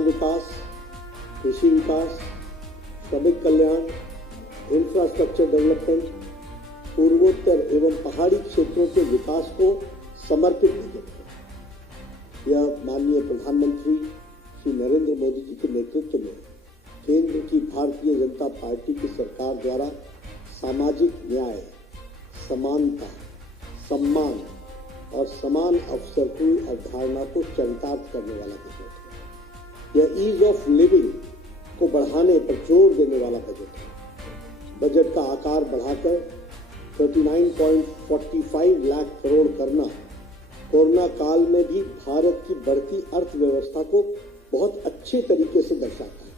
किसान विकास, कृषि विकास, श्रमिक कल्याण, इंफ्रास्ट्रक्चर डेवलपमेंट, पूर्वोत्तर एवं पहाड़ी क्षेत्रों के विकास को समर्पित बजट है। यह माननीय प्रधानमंत्री श्री नरेंद्र मोदी जी के नेतृत्व में केंद्र की भारतीय जनता पार्टी की सरकार द्वारा सामाजिक न्याय, समानता, सम्मान और समान अवसर की अवधारणा को चरितार्थ करने वाला बजट है। यह ईज ऑफ लिविंग को बढ़ाने पर जोर देने वाला बजट है। बजट का आकार बढ़ाकर 39.45 लाख करोड़ करना कोरोना काल में भी भारत की बढ़ती अर्थव्यवस्था को बहुत अच्छे तरीके से दर्शाता है।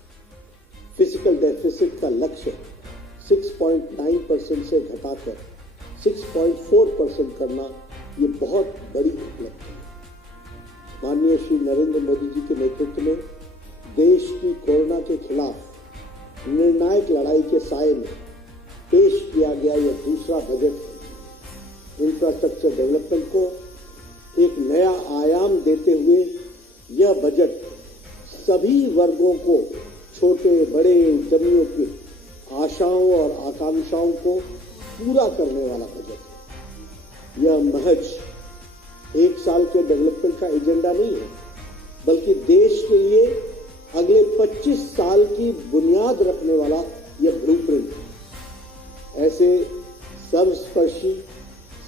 फिजिकल डेफिसिट का लक्ष्य 6.9% से घटाकर 6.4% करना ये बहुत बड़ी उपलब्धि है। माननीय श्री नरेंद्र मोदी जी के नेतृत्व में देश की कोरोना के खिलाफ निर्णायक लड़ाई के साये में पेश किया गया यह दूसरा बजट इंफ्रास्ट्रक्चर डेवलपमेंट को एक नया आयाम देते हुए यह बजट सभी वर्गों को, छोटे बड़े उद्यमियों की आशाओं और आकांक्षाओं को पूरा करने वाला बजट है। यह महज एक साल के डेवलपमेंट का एजेंडा नहीं है, बल्कि देश के लिए अगले 25 साल की बुनियाद रखने वाला यह ब्लूप्रिंट है। ऐसे सर्वस्पर्शी,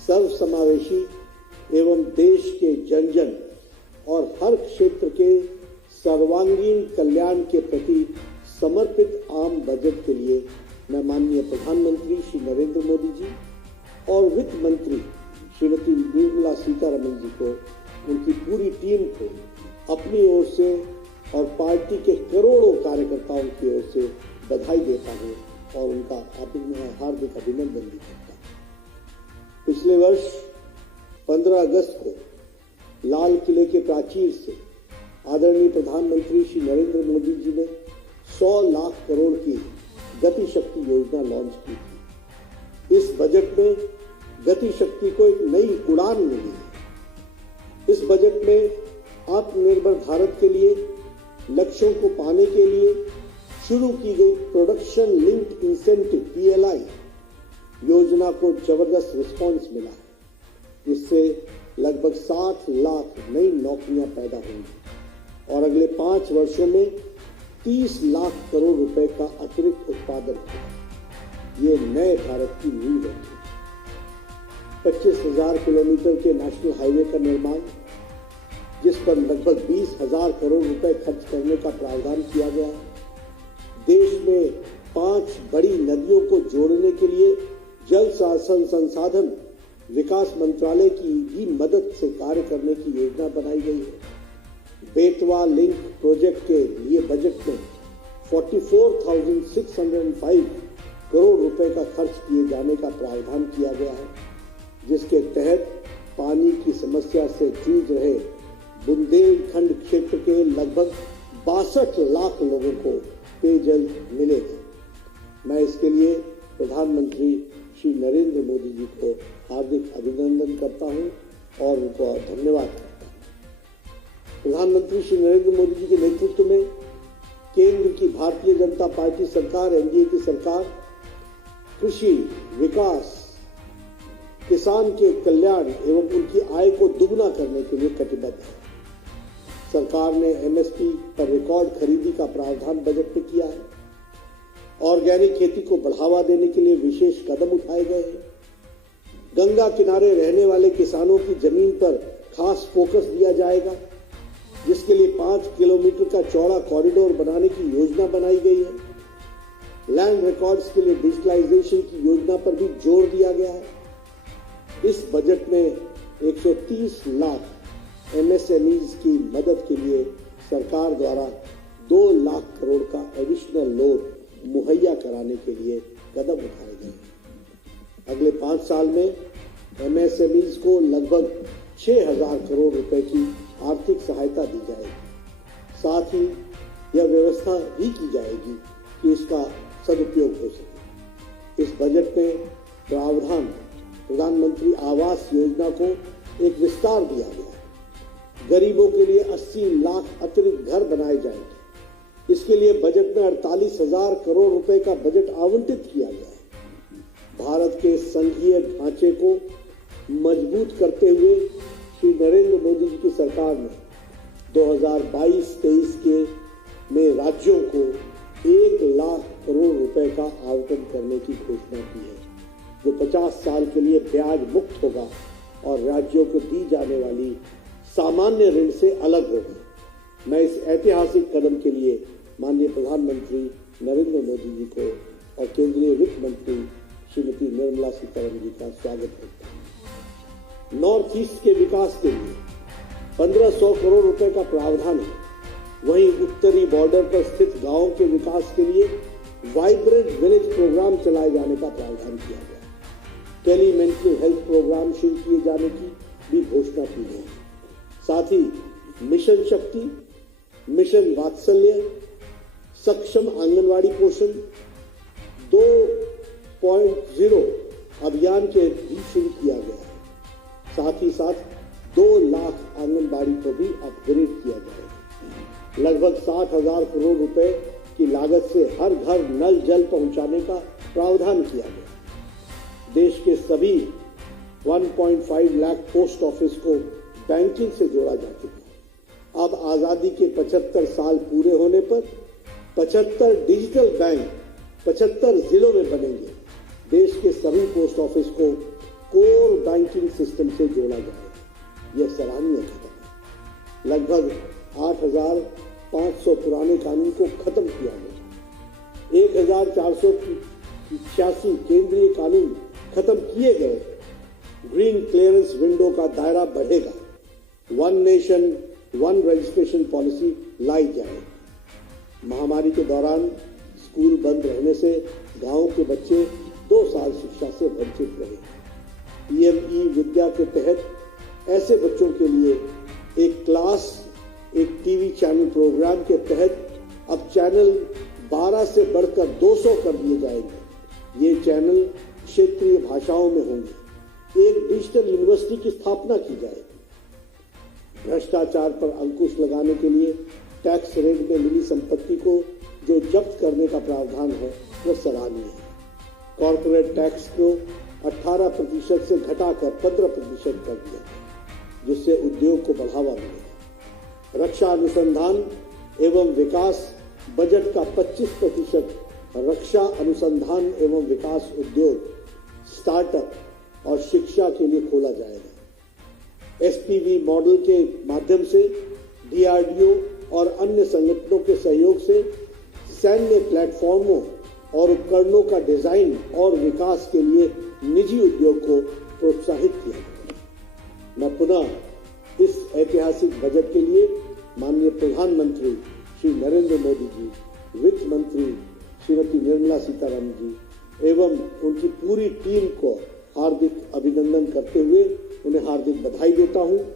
सर्वसमावेशी एवं देश के जन जन और हर क्षेत्र के सर्वांगीण कल्याण के प्रति समर्पित आम बजट के लिए मैं माननीय प्रधानमंत्री श्री नरेंद्र मोदी जी और वित्त मंत्री श्रीमती निर्मला सीतारमण जी को, उनकी पूरी टीम को अपनी ओर से और पार्टी के करोड़ों कार्यकर्ताओं की ओर से बधाई देता हूं और उनका हार्दिक अभिनंदन भी करता हूं। पिछले वर्ष 15 अगस्त को लाल किले के प्राचीर से आदरणीय प्रधानमंत्री श्री नरेंद्र मोदी जी ने 100 लाख करोड़ की गति शक्ति योजना लॉन्च की थी। इस बजट में गति शक्ति को एक नई उड़ान मिली है। इस बजट में आत्मनिर्भर भारत के लिए लक्ष्यों को पाने के लिए शुरू की गई प्रोडक्शन लिंक्ड इंसेंटिव PLI योजना को जबरदस्त रिस्पांस मिला है। इससे लगभग 60 लाख नई नौकरियां पैदा होंगी और अगले 5 वर्षों में 30 लाख करोड़ रुपए का अतिरिक्त उत्पादन होगा। ये नए भारत की नींव है। 25,000 किलोमीटर के नेशनल हाईवे का निर्माण, जिस पर लगभग 20,000 करोड़ रुपए खर्च करने का प्रावधान किया गया है। देश में 5 बड़ी नदियों को जोड़ने के लिए जल संसाधन विकास मंत्रालय की भी मदद से कार्य करने की योजना बनाई गई है। बेतवा लिंक प्रोजेक्ट के लिए बजट में 44,605 करोड़ रुपए का खर्च किए जाने का प्रावधान किया गया है, जिसके तहत पानी की समस्या से जूझ रहे बुंदेलखंड क्षेत्र के लगभग 62 लाख लोगों को पेयजल मिलेगा। मैं इसके लिए प्रधानमंत्री श्री नरेंद्र मोदी जी को हार्दिक अभिनंदन करता हूं और उनको धन्यवाद करता हूं। प्रधानमंत्री श्री नरेंद्र मोदी जी के नेतृत्व में केंद्र की भारतीय जनता पार्टी सरकार, NDA की सरकार, कृषि विकास, किसान के कल्याण एवं उनकी आय को दुगना करने के लिए कटिबद्ध है। सरकार ने MSP पर रिकॉर्ड खरीदी का प्रावधान बजट में किया है। ऑर्गेनिक खेती को बढ़ावा देने के लिए विशेष कदम उठाए गए हैं। गंगा किनारे रहने वाले किसानों की जमीन पर खास फोकस दिया जाएगा, जिसके लिए 5 किलोमीटर का चौड़ा कॉरिडोर बनाने की योजना बनाई गई है। लैंड रिकॉर्ड्स के लिए डिजिटलाइजेशन की योजना पर भी जोर दिया गया है। इस बजट में 130 लाख MSMEs की मदद के लिए सरकार द्वारा 2 लाख करोड़ का एडिशनल लोन मुहैया कराने के लिए कदम उठाए गए हैं। अगले 5 साल में MSMEs को लगभग 6,000 करोड़ रुपए की आर्थिक सहायता दी जाएगी। साथ ही यह व्यवस्था भी की जाएगी कि इसका सदुपयोग हो सके। इस बजट में प्रावधान प्रधानमंत्री आवास योजना को एक विस्तार दिया गया है। गरीबों के लिए 80 लाख अतिरिक्त घर बनाए जाएंगे। इसके लिए बजट में 48,000 करोड़ रुपए का बजट आवंटित किया गया है। भारत के संघीय ढांचे को मजबूत करते हुए श्री नरेंद्र मोदी जी की सरकार ने 2022-23 के में राज्यों को 1 लाख करोड़ रुपए का आवंटन करने की घोषणा की है, जो 50 साल के लिए ब्याज मुक्त होगा और राज्यों को दी जाने वाली सामान्य ऋण से अलग होगा। मैं इस ऐतिहासिक कदम के लिए माननीय प्रधानमंत्री नरेंद्र मोदी जी को और केंद्रीय वित्त मंत्री श्रीमती निर्मला सीतारमण जी का स्वागत करता हूं। नॉर्थ ईस्ट के विकास के लिए 1500 करोड़ रुपए का प्रावधान है। वहीं उत्तरी बॉर्डर पर स्थित गांवों के विकास के लिए वाइब्रेंट विलेज प्रोग्राम चलाए जाने का प्रावधान किया गया। टेली मेंटल हेल्थ प्रोग्राम शुरू किए जाने की भी घोषणा की गई। साथ ही मिशन शक्ति, मिशन वात्सल्य, सक्षम आंगनवाड़ी पोषण 2.0 अभियान के भी शुरू किया गया है। साथ ही साथ 2 लाख आंगनबाड़ी को भी अपग्रेड किया जाएगा। लगभग 60,000 करोड़ रुपए की लागत से हर घर नल जल पहुंचाने का प्रावधान किया गया। देश के सभी 1.5 लाख पोस्ट ऑफिस को बैंकिंग से जोड़ा जा चुका है। अब आजादी के 75 साल पूरे होने पर 75 डिजिटल बैंक 75 जिलों में बनेंगे। देश के सभी पोस्ट ऑफिस को कोर बैंकिंग सिस्टम से जोड़ा जाएगा। यह सराहनीय कदम है। लगभग 8,500 पुराने कानून को खत्म किया गया। 1,486 केंद्रीय कानून खत्म किए गए। ग्रीन क्लियरेंस विंडो का दायरा बढ़ेगा। 1 नेशन 1 रजिस्ट्रेशन पॉलिसी लाई जाएगी। महामारी के दौरान स्कूल बंद रहने से गांव के बच्चे 2 साल शिक्षा से वंचित रहे। पीएम ई विद्या के तहत ऐसे बच्चों के लिए एक टीवी चैनल प्रोग्राम के तहत अब चैनल 12 से बढ़कर 200 कर दिए जाएंगे। ये चैनल क्षेत्रीय भाषाओं में होंगे। एक डिजिटल यूनिवर्सिटी की स्थापना की जाएगी। भ्रष्टाचार पर अंकुश लगाने के लिए टैक्स रेट में मिली संपत्ति को जो जब्त करने का प्रावधान है वह सराहनीय है। कॉर्पोरेट टैक्स को 18% से घटाकर 15% कर दिया, जिससे उद्योग को बढ़ावा मिलेगा। रक्षा अनुसंधान एवं विकास बजट का 25% रक्षा अनुसंधान एवं विकास उद्योग, स्टार्टअप और शिक्षा के लिए खोला जाएगा। एसपीवी मॉडल के माध्यम से डीआरडीओ और अन्य संगठनों के सहयोग से सैन्य प्लेटफॉर्मों और उपकरणों का डिजाइन और विकास के लिए निजी उद्योग को प्रोत्साहित किया गया। मैं पुनः इस ऐतिहासिक बजट के लिए माननीय प्रधानमंत्री श्री नरेंद्र मोदी जी, वित्त मंत्री श्रीमती निर्मला सीतारमण जी एवं उनकी पूरी टीम को हार्दिक अभिनंदन करते हुए उन्हें हार्दिक बधाई देता हूं।